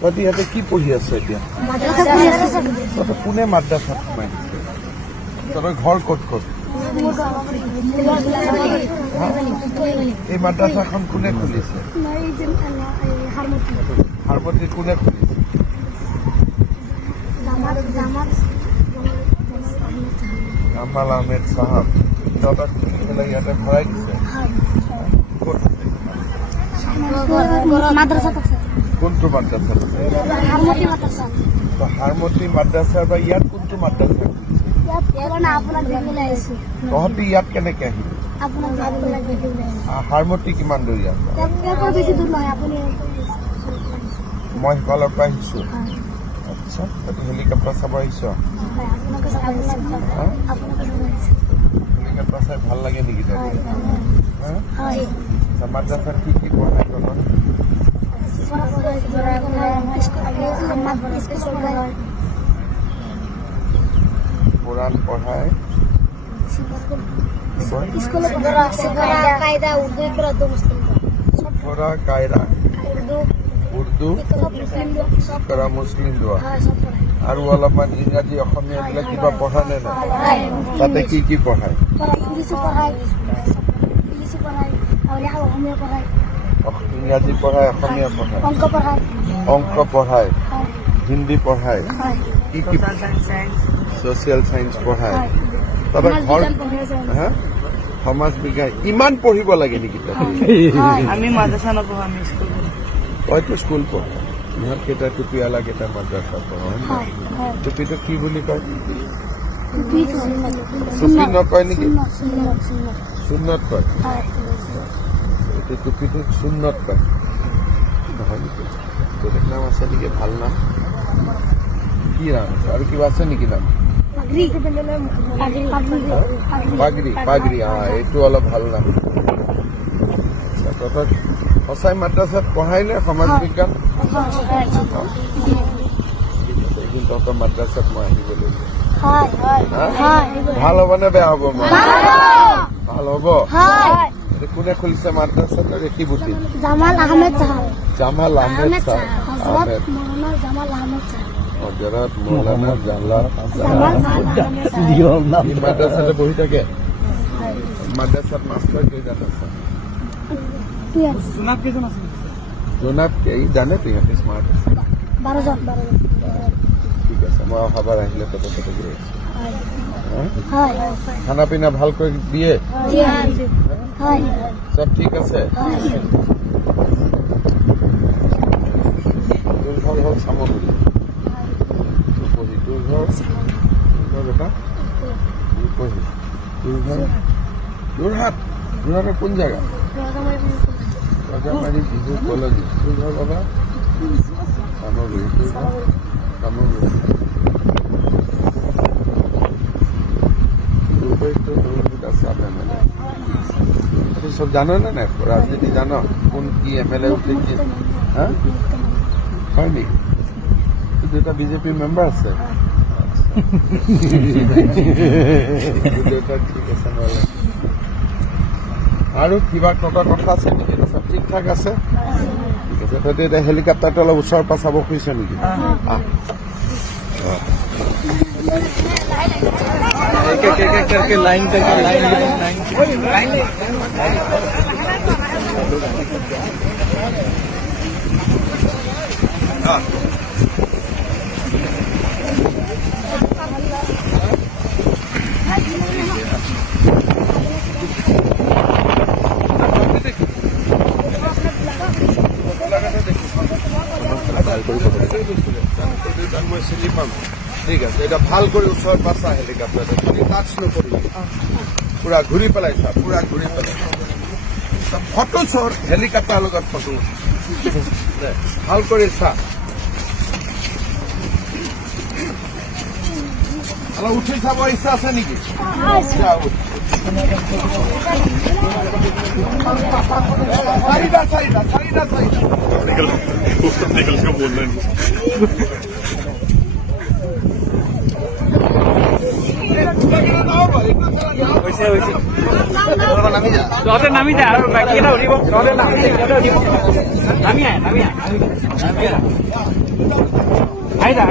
তহঁতি ইয়াতে কি পঢ়ি আছ এতিয়া তহঁতে কোনে মাদ্ৰাছাত সোমাই দিছে তহঁতৰ ঘৰ ক'ত ক'ত এই মাদ্ৰাছাখন কোনে খুলিছে হাৰমতি কোনে খুলিছে জামাল আহমেদ চাহাব তহঁতক কিনি ইয়াতে ভৰাই দিছে কোনটো মাদ্ৰাছা হাৰমতি মাদ্ৰাছা বা ইয়াত কোনটো মাদ্ৰাছা তহঁতি ইয়াত কেনেকে আহিবি হাৰমতি কিমান দূৰ ইয়াত মই সিফালৰ পৰা আহিছো আচ্ছা তহঁতি হেলিকপ্টাৰ চাব আহিছ হেলিকপ্টাৰ চাই ভাল লাগে নেকি মাদ্ৰাছাত কি কি পঢ়াই কোরআন পড়ায় কায়দা উর্দু করা মুসলিম দোয়া আর অলপমান ইংরাজী অসমীয়া বিলাক কিবা পঢ়া নে না তাতে কি কি পঢ়ায় ইংৰাজী পঢ়ায় অসমীয়া পঢ়ায় অংক পঢ়ায় হিন্দী পঢ়ায় কি কি সোশিয়াল সায়েন্স পঢ়ায় তবে ঘৰ সমাজ বিজ্ঞান ইমান পঢ়িব লাগে নেকি আমি মাদ্ৰাছা নপঢ়ো আমি স্কুল তইতো স্কুল পঢ় ইহঁতকেইটা টুপিয়ালা কেইটা মাদ্ৰাছা পঢ় টুপিটো কি বুলি কয় টুপি নকয় নেকি সুন্নত কয় টুপিটো সুন্নত কয় নহয় নেকি বেলেগ নাম আছে নেকি ভাল নাম কি নাম আছে আৰু কিবা আছে নেকি নাম পাগৰি পাগৰি এইটো অলপ ভাল নাম তহঁতক সঁচাই মাদ্ৰাছাত পঢ়াই নে সমাজ বিজ্ঞান এদিন তহঁতৰ মাদ্ৰাছাত মই আহিব লাগিব ভাল হ'ব নে বেয়া হ'ব মই ভাল হ'ব কোনে খুলিছে মাদ্ৰাছাটো ৰেখিবুটি জামাল আহমেদ আহমেদ হজরত মৌলানা জালাল মাদ্রাসাতে বহি থাকে মাদ্রাসাত মাস্টার কেইজন আছে জোনাব এই জানে তো ইহঁতে স্মার্ট আছে 12 ঠিক আছে মই অহাবাৰ আহিলে তহঁতে গৈ খানা পিনা ভালকৈ দিয়ে সব ঠিক আছে ভাল ভাল সামগ্ৰী যোৰহাটৰ কোন জেগা ৰজামাৰী বিজু কলনী তোৰ ঘৰ বাবা চামগুৰি তোৰ ঘৰ চামগুৰি সব জানো না নাই রাজনীতি জানো কোন কি এমএলএ উঠেছে হ্যাঁ হয় নেকি দুটা বিজেপি মেম্বার আছে আৰু কিবা কথা আছে নেকি সব ঠিক ঠাক আছে ঠিক আছে তহঁতে এতিয়া হেলিকপ্টাৰটো অলপ ওচৰৰ পৰা চাব খুজিছ নেকি লাইন মই চিনি পাম ঠিক আছে এটা ভাল কৰি ওচৰত পাছা হেলিকপ্টাৰটো তুমি টাচ নকৰিবি পুৰা ঘূৰি পেলাইছা পুৰা ঘূৰি পেলাই ফটো চৰ হেলিকপ্টাৰৰ লগত ফটো ভাল কৰি চা অলপ উঠি চাব ইচ্ছা আছে নেকি চাৰিটা হৈছে হৈছে তহঁতে নামি যা আৰু বাকী এটা উঠিব তহঁতে নামি আহ আহি যা